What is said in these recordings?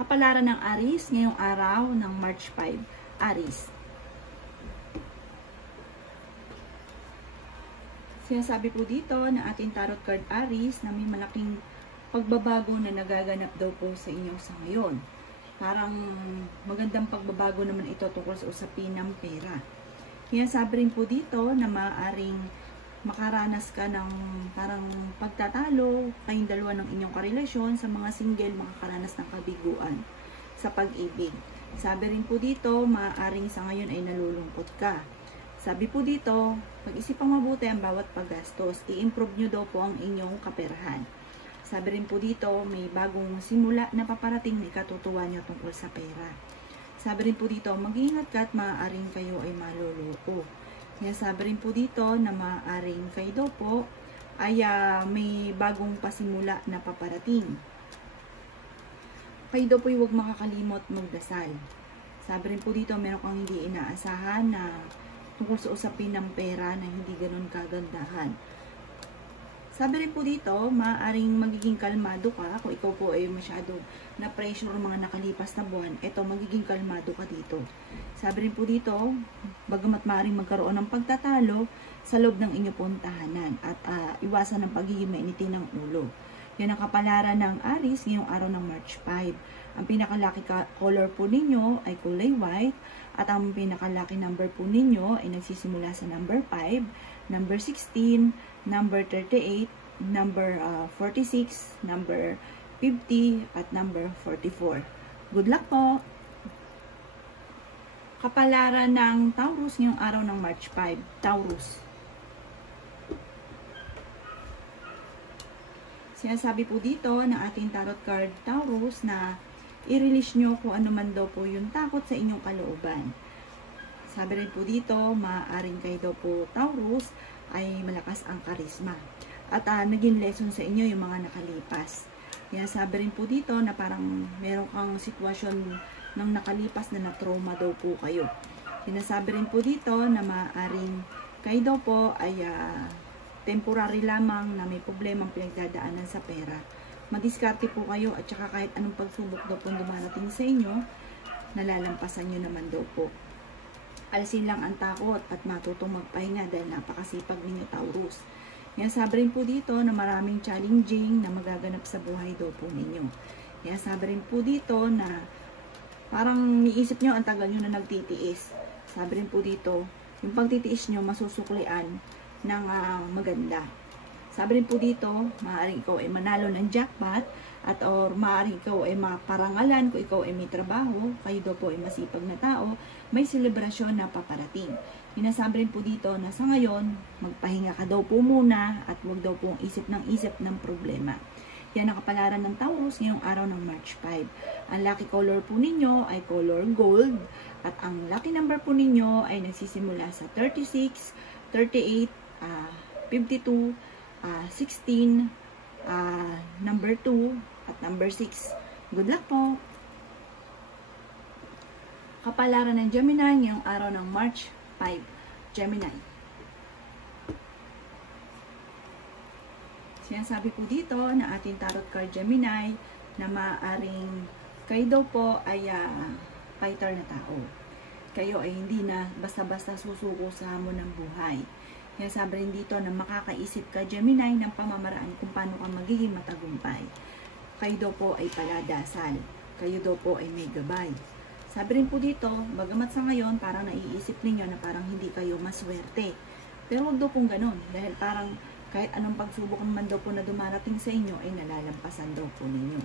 Kapalaran ng Aries ngayong araw ng March 5. Aries. Sinasabi po dito na ating tarot card Aries na may malaking pagbabago na nagaganap daw po sa inyo sa ngayon. Parang magandang pagbabago naman ito tungkol sa usapin ng pera. Sinasabi rin po dito na maaaring makaranas ka ng parang pagtatalo kayong dalawa ng inyong karelasyon. Sa mga single, makakaranas ng kabiguan sa pag-ibig. Sabi rin po dito, maaaring sa ngayon ay nalulungkot ka. Sabi po dito, pag-isipang mabuti ang bawat paggastos. I-improve nyo daw po ang inyong kaperahan. Sabi rin po dito, may bagong simula na paparating na ikatutuwa nyo tungkol sa pera. Sabi rin po dito, mag-iingat ka at maaaring kayo ay maluloko. Yan, sabi rin po dito na maaaring kayo daw po ay may bagong pasimula na paparating. Kayo daw po ay huwag makakalimot magdasal. Sabi rin po dito, meron kang hindi inaasahan na tungkol sa usapin ng pera na hindi ganun kagandahan. Sabi rin po dito, maaaring magiging kalmado ka. Kung ikaw po ay masyado na-pressure ng mga nakalipas na buwan, eto, magiging kalmado ka dito. Sabi rin po dito, bagamat maaaring magkaroon ng pagtatalo sa loob ng inyo pong tahanan at iwasan ng pagiging mainitin ng ulo. Yan ang kapalaran ng Aries ngayong araw ng March 5. Ang pinakalaki color po ninyo ay kulay white at ang pinakalaki number po ninyo ay nagsisimula sa number 5, number 16, number 38, number 46, number 50, at number 44. Good luck po! Kapalaran ng Taurus ngayong araw ng March 5. Taurus. Sinasabi po dito ng ating tarot card Taurus na i-release nyo kung ano man daw po yung takot sa inyong kalooban. Sabi rin po dito, maaaring kayo daw po Taurus ay malakas ang karisma. At naging lesson sa inyo yung mga nakalipas. Kaya sabi rin po dito na parang meron kang sitwasyon ng nakalipas na na-trauma daw po kayo. Sinasabi rin po dito na maaaring kayo daw po ay temporary lamang na may problemang pinagdadaanan sa pera. Madiskarte po kayo at saka kahit anong pagsubok daw po dumarating sa inyo, nalalampasan nyo naman daw po. Alisin lang ang takot at matutong magpahinga dahil napakasipag ninyo Taurus. Kaya sabi rin po dito na maraming challenging na magaganap sa buhay daw po ninyo. Kaya sabi rin po dito na parang niisip nyo ang tagal nyo na nagtitiis. Sabi rin po dito, yung pagtitiis nyo masusuklian ng maganda. Sabi rin po dito, maaaring ikaw ay manalo ng jackpot at or maaaring ikaw ay maparangalan kung ikaw ay may trabaho, kayo daw po ay masipag na tao, may selebrasyon na paparating. Sinasabi rin po dito na sa ngayon, magpahinga ka daw po muna at huwag daw pong isip ng problema. Yan ang kapalaran ng Taurus ngayong araw ng March 5. Ang lucky color po ninyo ay color gold at ang lucky number po ninyo ay nagsisimula sa 36, 38, 52, 16, number 2, at number 6. Good luck po! Kapalaran ng Gemini ngayong araw ng March 5. Gemini. Sinasabi po dito na ating tarot card Gemini na maaaring kayo daw po ay fighter na tao. Kayo ay hindi na basta-basta susuko sa hamon ng buhay. Kaya sabi rin dito na makakaisip ka Gemini ng pamamaraan kung paano ka magiging matagumpay. Kayo daw po ay paladasal. Kayo daw po ay may gabay. Sabi rin po dito, bagamat sa ngayon parang naiisip ninyo na parang hindi kayo maswerte. Pero wag daw pong ganun dahil parang kahit anong pagsubok naman daw po na dumarating sa inyo ay nalalampasan daw po ninyo.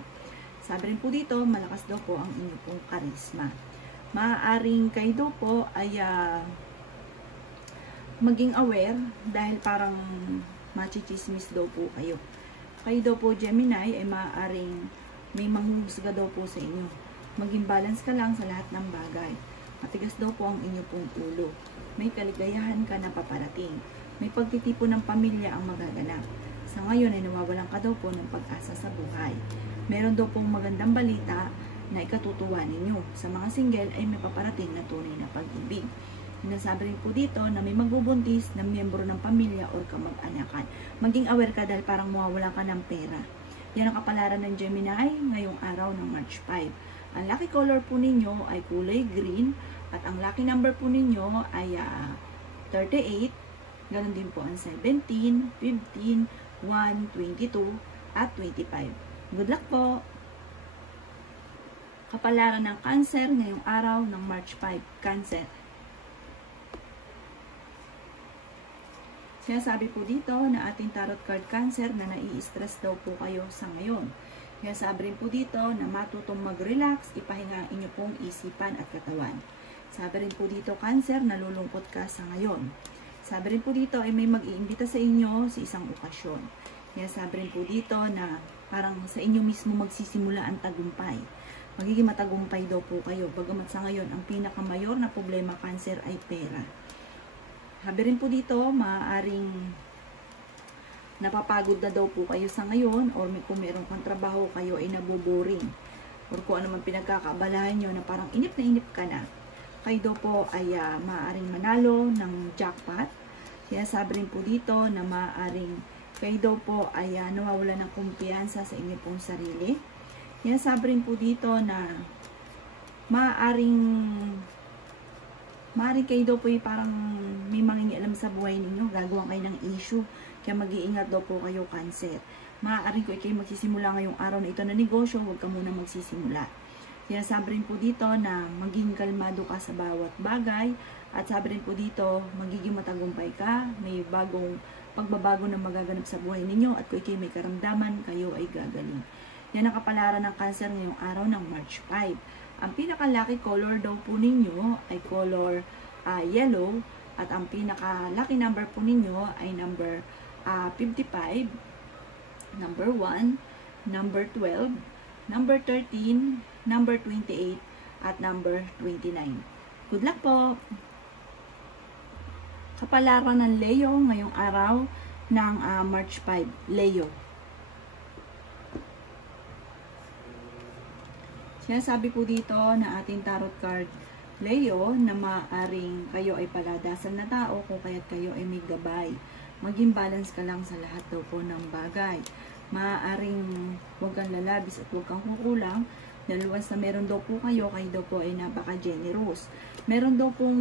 Sabi rin po dito, malakas daw po ang inyo pong karisma. Maaaring kayo daw po ay maging aware dahil parang machichismis daw po kayo. Kayo daw po Gemini ay maaaring may manghuhusga daw po sa inyo. Maging balance ka lang sa lahat ng bagay. Matigas daw po ang inyo pong ulo. May kaligayahan ka na paparating. May pagtitipon ng pamilya ang magaganap. Sa ngayon ay nawawalan ka daw po ng pag-asa sa buhay. Meron daw pong magandang balita na ikatutuwa ninyo. Sa mga single ay may paparating na tunay na pag-ibig. Sinasabi rin po dito na may magbubuntis na miyembro ng pamilya o kamag-anakan. Maging aware ka dahil parang mawawalan ka ng pera. Yan ang kapalaran ng Gemini ngayong araw ng March 5. Ang lucky color po ninyo ay kulay green at ang lucky number po ninyo ay 38. Ganon din po ang 17, 15, 1, 22 at 25. Good luck po! Kapalaran ng Cancer ngayong araw ng March 5. Cancer. Sinasabi po dito na ating tarot card Cancer na nai-stress daw po kayo sa ngayon. Sinasabi rin po dito na matutong mag-relax, ipahinga inyo pong isipan at katawan. Sabi rin po dito Cancer, nalulungkot ka sa ngayon. Sabi rin po dito ay may mag-iimbita sa inyo sa isang okasyon. Sinasabi rin po dito na parang sa inyo mismo magsisimula ang tagumpay. Magiging matagumpay daw po kayo. Bagamat sa ngayon, ang pinakamayor na problema Cancer ay pera. Sabi rin po dito, maaaring napapagod na daw po kayo sa ngayon or kung meron kang trabaho kayo ay naboboring. Or kung ano man pinagkakabalahan nyo na parang inip ka na. Kayo daw po ay maaaring manalo ng jackpot. Sinasabi rin po dito na maaaring kayo daw po ay nawawala ng kumpiyansa sa inyo pong sarili. Sinasabi rin po dito na maaaring kayo daw po ay parang may mangingialam sa buhay ninyo, gagawa kayo ng issue, kaya mag-iingat daw po kayo Cancer. Maaaring ko kayo magsisimula ngayong araw na ito na negosyo, huwag ka muna magsisimula. Sinasabi rin po dito na maging kalmado ka sa bawat bagay, at sabi rin po dito, magiging matagumpay ka, may bagong pagbabago na magaganap sa buhay ninyo, at kung kayo may karamdaman, kayo ay gagaling. Yan ang kapalaran ng Cancer ngayong araw ng March 5. Ang pinaka-lucky color daw po ninyo ay color yellow, at ang pinaka-lucky number po ninyo ay number 55, number 1, number 12, number 13, number 28, at number 29. Good luck po! Kapalaran ng Leo ngayong araw ng March 5. Leo. Sinasabi po dito na ating tarot card Leo na maaaring kayo ay paladasal na tao kung kaya't kayo ay may gabay. Maging balance ka lang sa lahat daw po ng bagay. Maaaring huwag kang lalabis at huwag kang kukulang. Dahil once na meron daw po kayo daw po ay napaka-generous. Meron daw pong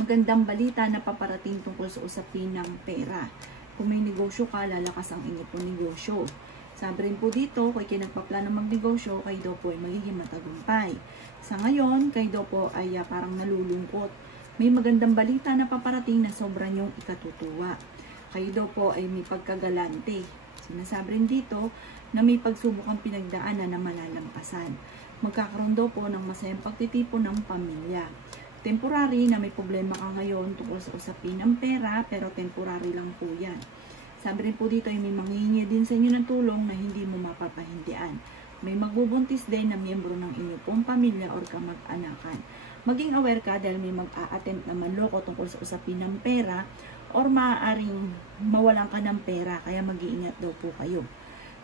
magandang balita na paparating tungkol sa usapin ng pera. Kung may negosyo ka, lalakas ang inyo po negosyo. Sabi rin po dito, kung kayo nagpaplano magnegosyo, kayo daw po ay magiging matagumpay. Sa ngayon, kayo daw po ay parang nalulungkot. May magandang balita na paparating na sobrang yung ikatutuwa. Kayo daw po ay may pagkagalante. Sinasabi rin dito na may pagsubok ang pinagdaanan na malalampasan. Magkakaroon daw po ng masayang pagtitipon ng pamilya. Temporary na may problema ka ngayon tungkol sa usapin ng pera, pero temporary lang po yan. Sabi rin po dito ay may manghihingi din sa inyo ng tulong na hindi mo mapapahindian. May magbubuntis din na miyembro ng inyong pong pamilya or kamag-anakan. Maging aware ka dahil may mag-a-attempt na manloko tungkol sa usapin ng pera or maaaring mawalan ka ng pera, kaya mag-iingat daw po kayo.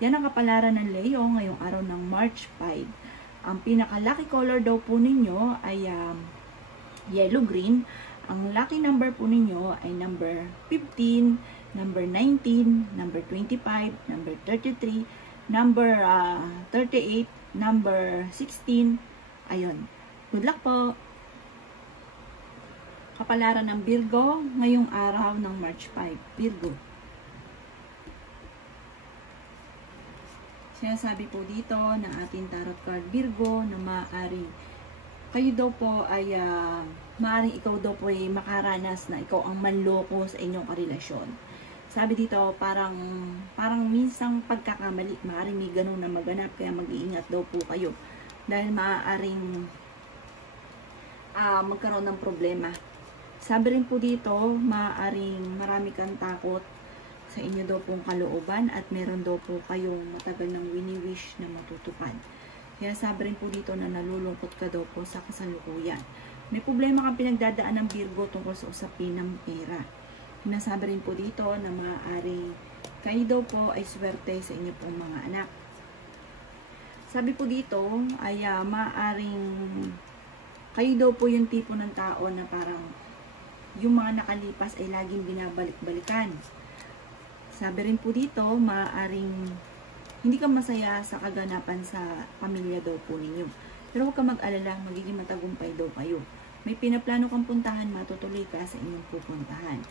Yan ang kapalaran ng Leo ngayong araw ng March 5. Ang pinaka-lucky color daw po ninyo ay yellow-green. Ang lucky number po ninyo ay number 15, number 19, number 25, number 33, number 38, number 16. Ayun. Good luck po! Kapalaran ng Virgo ngayong araw ng March 5. Virgo. Sinasabi po dito na ating tarot card Virgo na maaari kayo daw po ay maaaring ikaw daw po ay makaranas na ikaw ang manloko sa inyong karelasyon. Sabi dito, parang minsang pagkakamali, maaaring may ganun na maganap, kaya mag-iingat daw po kayo. Dahil maaaring magkaroon ng problema. Sabi rin po dito, maaaring marami kang takot sa inyo daw pong kalooban at meron daw po kayong matagal ng wini-wish na matutupad. Kaya sabi rin po dito na nalulungkot ka daw po sa kasalukuyan. May problema kang pinagdadaan ng Virgo tungkol sa usapin ng pera. Sinasabi rin po dito na maaari kayo daw po ay swerte sa inyo pong mga anak. Sabi po dito ay maaaring kayo daw po yung tipo ng tao na parang yung mga nakalipas ay laging binabalik-balikan. Sabi rin po dito, maaaring hindi ka masaya sa kaganapan sa pamilya daw po ninyo. Pero huwag ka mag-alala, magiging matagumpay daw kayo. May pinaplano kang puntahan, matutuloy ka sa inyong pupuntahan.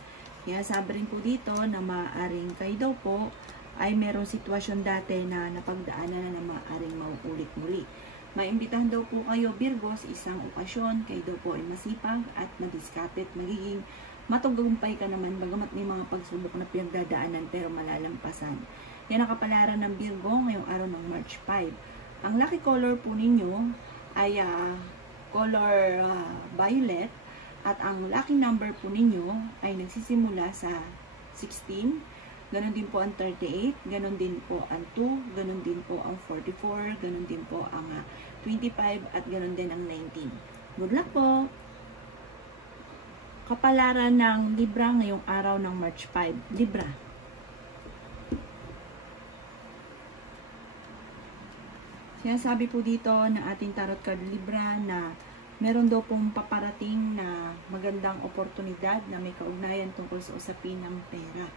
Kaya sabi rin po dito na maaaring kayo daw po ay merong sitwasyon dati na napagdaanan na maaaring mauulit muli. Maimbitahan daw po kayo, Virgo, sa isang okasyon. Kayo daw po ay masipag at madiskarte at magiging matagumpay ka naman bagamat may mga pagsubok na pinagdadaanan pero malalampasan. Yan ang kapalaran ng Virgo ngayong araw ng March 5. Ang lucky color po ninyo ay color violet at ang lucky number po ninyo ay nagsisimula sa 16, ganon din po ang 38, ganon din po ang 2, ganon din po ang 44, ganon din po ang 25 at ganon din ang 19. Good luck po! Kapalaran ng Libra ngayong araw ng March 5. Libra. Sinasabi po dito ng ating tarot card Libra na meron daw pong paparating na magandang oportunidad na may kaugnayan tungkol sa usapin ng pera.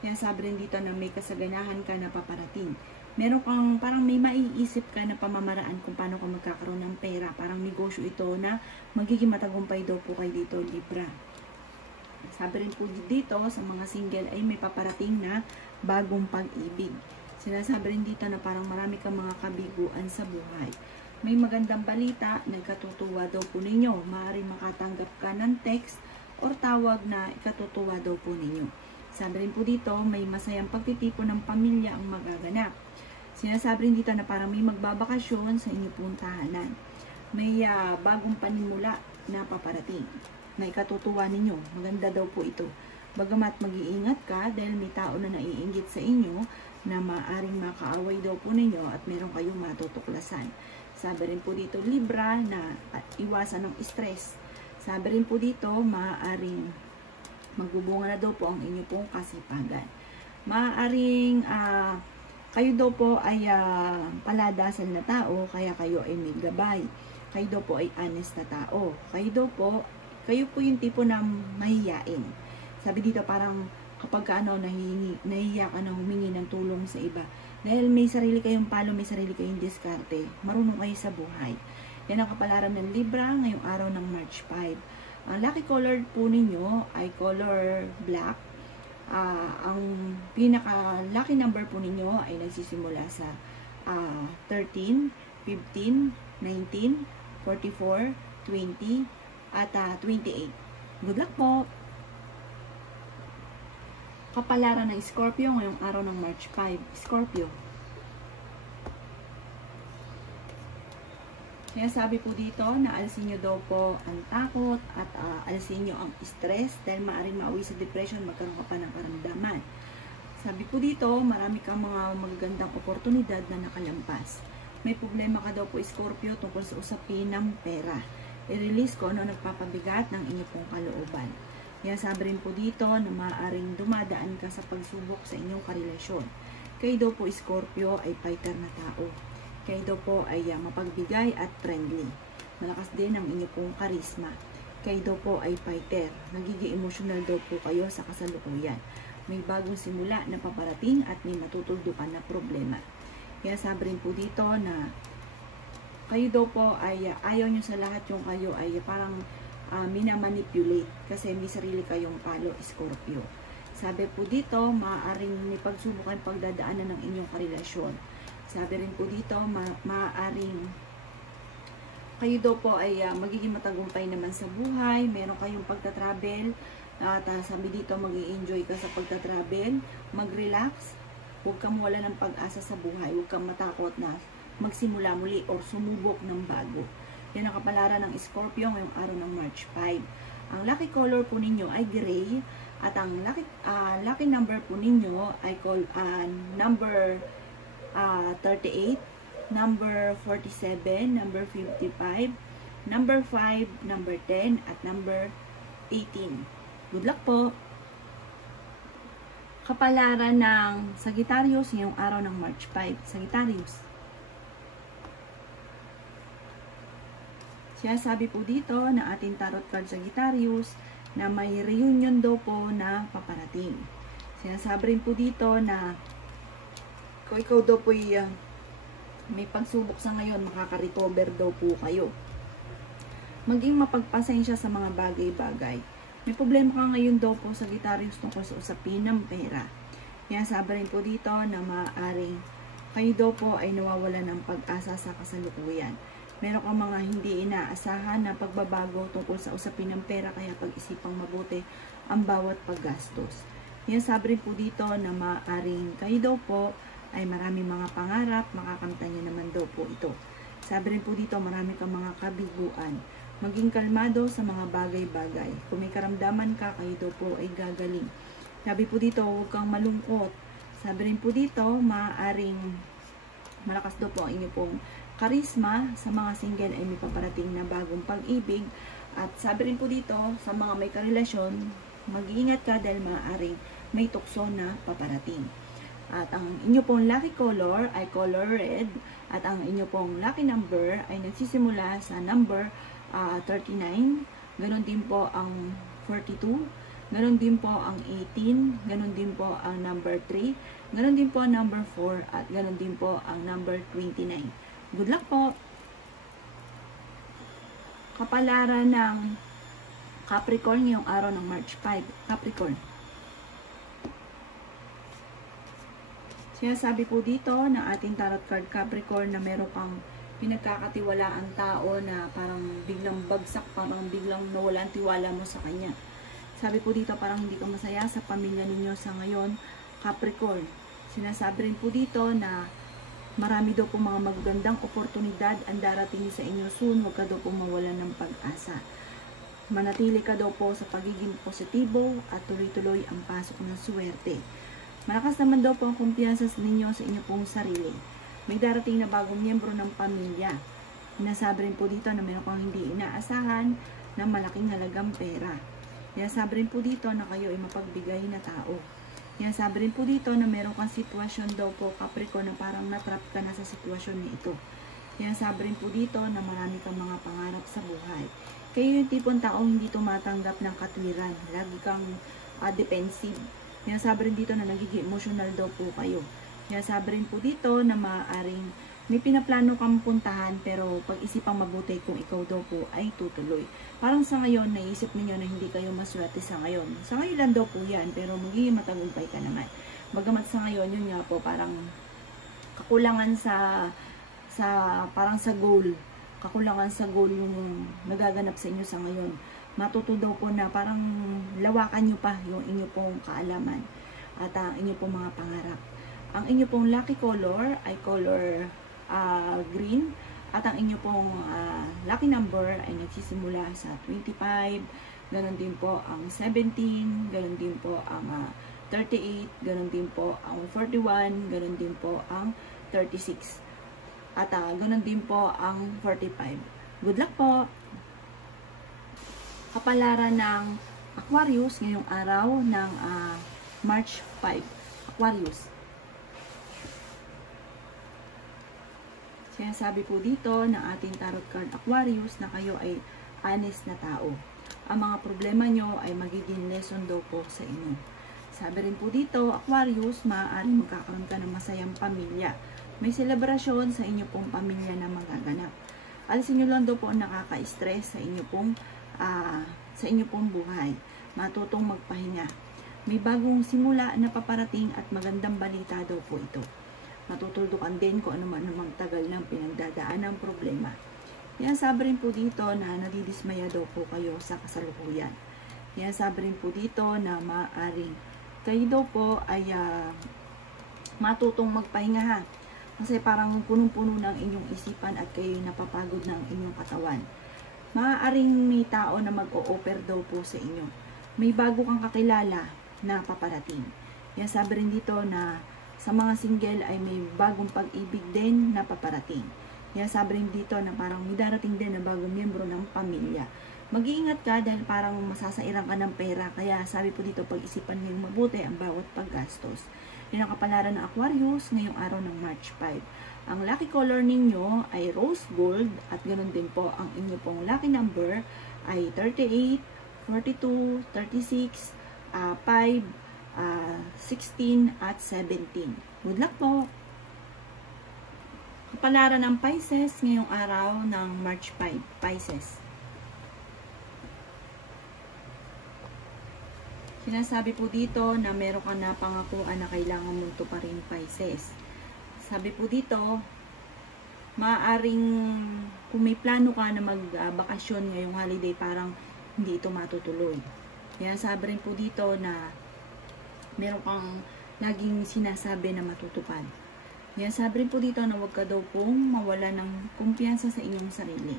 Sinasabi rin dito na may kasaganahan ka na paparating. Meron kang parang may maiisip ka na pamamaraan kung paano ka magkakaroon ng pera. Parang negosyo ito na magiging matagumpay daw po kayo dito, Libra. Sabi rin po dito sa mga single ay may paparating na bagong pag-ibig. Sinasabi rin dito na parang marami kang mga kabiguan sa buhay. May magandang balita, nagkatutuwa daw po ninyo. Maaaring makatanggap ka ng text or tawag na ikatutuwa daw po ninyo. Sabi rin po dito, may masayang pagtitipon ng pamilya ang magaganap. Sinasabi rin dito na parang may magbabakasyon sa inyong pong tahanan. May bagong panimula na paparating. Na ikatutuwa ninyo. Maganda daw po ito. Bagamat mag-iingat ka dahil may tao na naiinggit sa inyo na maaaring makaaway daw po ninyo at meron kayong matutuklasan. Sabi rin po dito, Libra, na iwasan ng stress. Sabi rin po dito, maaaring magbubunga na daw po ang inyo pong kasipagan. Maaaring kayo daw po ay paladasal na tao, kaya kayo ay may gabay. Kayo daw po ay honest na tao. Kayo po yung tipo na mahihiyain. Sabi dito parang kapag nahihiya ka na humingi ng tulong sa iba. Dahil may sarili kayong palo, may sarili kayong diskarte. Marunong kayo sa buhay. Yan ang kapalaran ng Libra ngayong araw ng March 5. Ang lucky color po ninyo ay color black. Ang pinaka-lucky number po ninyo ay nagsisimula sa 13, 15, 19, 44, 20, at 28. Good luck po! Kapalaran ng Scorpio ngayong araw ng March 5. Scorpio. Kaya sabi po dito na alisin nyo daw po ang takot at alisin nyo ang stress dahil maaaring mauwi sa depression, magkaroon ka pa ng karamdaman. Sabi po dito, marami kang mga magagandang oportunidad na nakalampas. May problema ka daw po, Scorpio, tungkol sa usapin ng pera. I-release ko ano nagpapabigat ng inyong pong kalooban. Kaya sabi rin po dito na maaaring dumadaan ka sa pagsubok sa inyong karelasyon. Kayo daw po, Scorpio, ay fighter na tao. Kayo daw po ay mapagbigay at friendly. Malakas din ang inyong pong karisma. Kayo daw po ay fighter. Nagiging emotional daw po kayo sa kasalukuyan. May bagong simula na paparating at may matutuldukan na problema. Kaya sabi rin po dito na kayo daw po ay ayaw nyo sa lahat yung kayo ay parang minamanipulate kasi may sarili kayong palo, Scorpio. Sabi po dito, maaaring may pagsubukan pagdadaanan ng inyong karelasyon. Sabi rin po dito, maaaring kayo daw po ay magiging matagumpay naman sa buhay, meron kayong pagta-travel, at sabi dito mag-i-enjoy ka sa pagta-travel, mag-relax, huwag kang wala ng pag-asa sa buhay, huwag kang matakot na magsimula muli or sumubok ng bago. Yan ang kapalaran ng Scorpio ngayong araw ng March 5. Ang lucky color po ninyo ay gray at ang lucky number po ninyo ay number 38, number 47, number 55, number 5, number 10, at number 18. Good luck po! Kapalaran ng Sagittarius ngayong araw ng March 5. Sagittarius. Siya sabi po dito na ating tarot card Sagittarius na may reunion daw po na paparating. Sinasabi rin po dito na kung ikaw daw po may pagsubok sa ngayon, makaka-recover daw po kayo. Maging mapagpasensya sa mga bagay-bagay. May problema ka ngayon daw po sa Sagittarius tungkol sa usapin ng pera. Sinasabi rin po dito na maaaring kayo daw po ay nawawala ng pag-asa sa kasalukuyan. Meron kang mga hindi inaasahan na pagbabago tungkol sa usapin ng pera, kaya pag-isipang mabuti ang bawat paggastos. Sinasabi rin po dito na maaaring kayo daw po ay marami mga pangarap, makakamtan nyo naman daw po ito. Sabi rin po dito, marami kang mga kabiguan. Maging kalmado sa mga bagay-bagay. Kung may karamdaman ka, kayo daw po ay gagaling. Sabi po dito, huwag kang malungkot. Sabi rin po dito, maaaring malakas daw po ang inyo pong karisma. Sa mga single ay may paparating na bagong pag-ibig. At sabi rin po dito, sa mga may karelasyon, mag-iingat ka dahil maaaring may tukso na paparating. At ang inyo pong lucky color ay color red. At ang inyo pong lucky number ay nagsisimula sa number 39. Ganon din po ang 42. Ganon din po ang 18. Ganon din po ang number 3. Ganon din po ang number 4. At ganon din po ang number 29. Good luck po! Kapalaran ng Capricorn ngayong araw ng March 5. Capricorn. Sinasabi po dito ng ating tarot card Capricorn na meron kang pinagkakatiwalaang tao na parang biglang bagsak, parang biglang nawala ang tiwala mo sa kanya. Sabi po dito parang hindi ka masaya sa pamilya ninyo sa ngayon, Capricorn. Sinasabi rin po dito na marami daw po mga magagandang oportunidad ang darating sa inyo soon. Huwag ka daw po mawalan ng pag-asa. Manatili ka daw po sa pagiging positibo at tuloy-tuloy ang pasok ng swerte. Malakas naman daw po ang kumpiyansa ninyo sa inyo pong sarili. May darating na bagong miyembro ng pamilya. Sinasabi rin po dito na meron kang hindi inaasahan na malaking halagang pera. Sinasabi rin po dito na kayo ay mapagbigay na tao. Sinasabi rin po dito na meron kang sitwasyon daw po, Capricorn, na parang natrap ka na sa sitwasyon na ito. Sinasabi rin po dito na marami kang mga pangarap sa buhay. Kayo yung tipong taong hindi tumatanggap ng katwiran. Lagi kang defensive. Sinasabi rin dito na nagiging emotional daw po kayo. Sinasabi rin po dito na maaaring may pinaplano kang puntahan pero pag-isipang mabuti kung ikaw daw po ay tutuloy. Parang sa ngayon, naisip niyo na hindi kayo maswerte sa ngayon. Sa ngayon lang daw po yan, pero magiging matagumpay ka naman. Bagamat sa ngayon, yun nga po, parang kakulangan parang sa goal. Kakulangan sa goal yung nagaganap sa inyo sa ngayon. Matuto daw po na parang lawakan nyo pa yung inyo pong kaalaman at inyo pong mga pangarap. Ang inyo pong lucky color ay color green at ang inyo pong lucky number ay nagsisimula sa 25, ganon din po ang 17, ganon din po ang 38, ganon din po ang 41, ganon din po ang 36 at ganon din po ang 45. Good luck po! Kapalaran ng Aquarius ngayong araw ng March 5. Aquarius. Sinasabi po dito ng ating tarot card Aquarius na kayo ay honest na tao. Ang mga problema nyo ay magiging lesson daw po sa inyo. Sabi rin po dito, Aquarius, maaaring magkakaroon ka ng masayang pamilya. May selebrasyon sa inyo pong pamilya na magaganap. Alisin nyo lang daw po ang nakaka-stress sa inyo pong buhay. Matutong magpahinga. May bagong simula na paparating at magandang balita daw po ito. Matutuldukan din kung ano man namang tagal ng pinagdadaan ng problema. Yan, sabi rin po dito na nadidismaya daw po kayo sa kasalukuyan. Yan, sabi rin po dito na maaaring kayo daw po ay matutong magpahinga ha. Kasi parang punong-puno ng inyong isipan at kayo napapagod ng inyong katawan. Maaaring may tao na mag-o-offer daw po sa inyo. May bago kang kakilala na paparating. Yan, sabi rin dito na sa mga single ay may bagong pag-ibig din na paparating. Yan, sabi rin dito na parang may darating din na bagong miyembro ng pamilya. Mag-iingat ka dahil parang masasairan ka ng pera. Kaya sabi po dito, pag-isipan ngayong mabuti ang bawat paggastos. Yan ang kapalaran ng Aquarius ngayong araw ng March 5. Ang lucky color ninyo ay rose gold at ganoon din po ang inyo pong lucky number ay 38, 42, 36, 5, 16 at 17. Good luck po! Kapalaran ng Pisces ngayong araw ng March 5. Pisces. Sinasabi po dito na meron ka na pangakuan na kailangan mong tuparin, Pisces. Sabi po dito, maaaring kung may plano ka na magbakasyon ngayong holiday, parang hindi ito matutuloy. Kaya sabi rin po dito na meron kang laging sinasabi na matutupad. Kaya sabi rin po dito na huwag ka daw pong mawala ng kumpiyansa sa inyong sarili.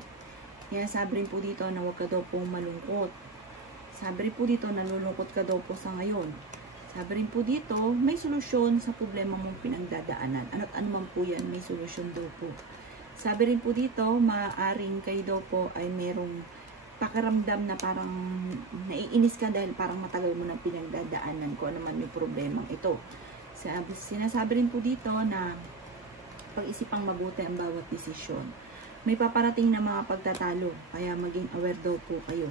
Kaya sabi rin po dito na huwag ka daw pong malungkot. Sabi rin po dito, nalulungkot ka daw po sa ngayon. Sabi rin po dito, may solusyon sa problema mong pinagdadaanan. Ano't ano man po yan, may solusyon daw po. Sabi rin po dito, maaaring kayo daw po ay merong pakiramdam na parang naiinis ka dahil parang matagal mo nang pinagdadaanan kung ano man yung problemang ito. Sinasabi rin po dito na pag-isipang mabuti ang bawat desisyon. May paparating na mga pagtatalo, kaya maging aware daw po kayo.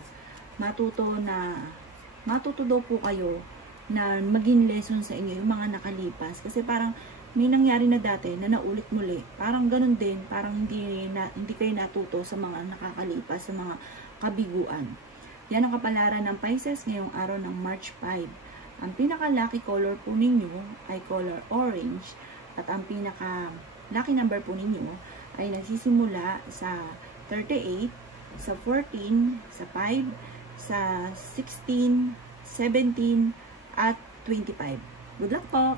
Matuto daw po kayo na maging lesson sa inyo yung mga nakalipas, kasi parang may nangyari na dati na naulit muli, parang ganun din, parang hindi kayo natuto sa mga nakakalipas, sa mga kabiguan. Yan ang kapalaran ng Pisces ngayong araw ng March 5. Ang pinaka-lucky color po ninyo ay color orange, at ang pinaka-lucky number po ninyo ay nagsisimula sa 38, sa 14, sa 5, sa 16, 17, at 25. Good luck po!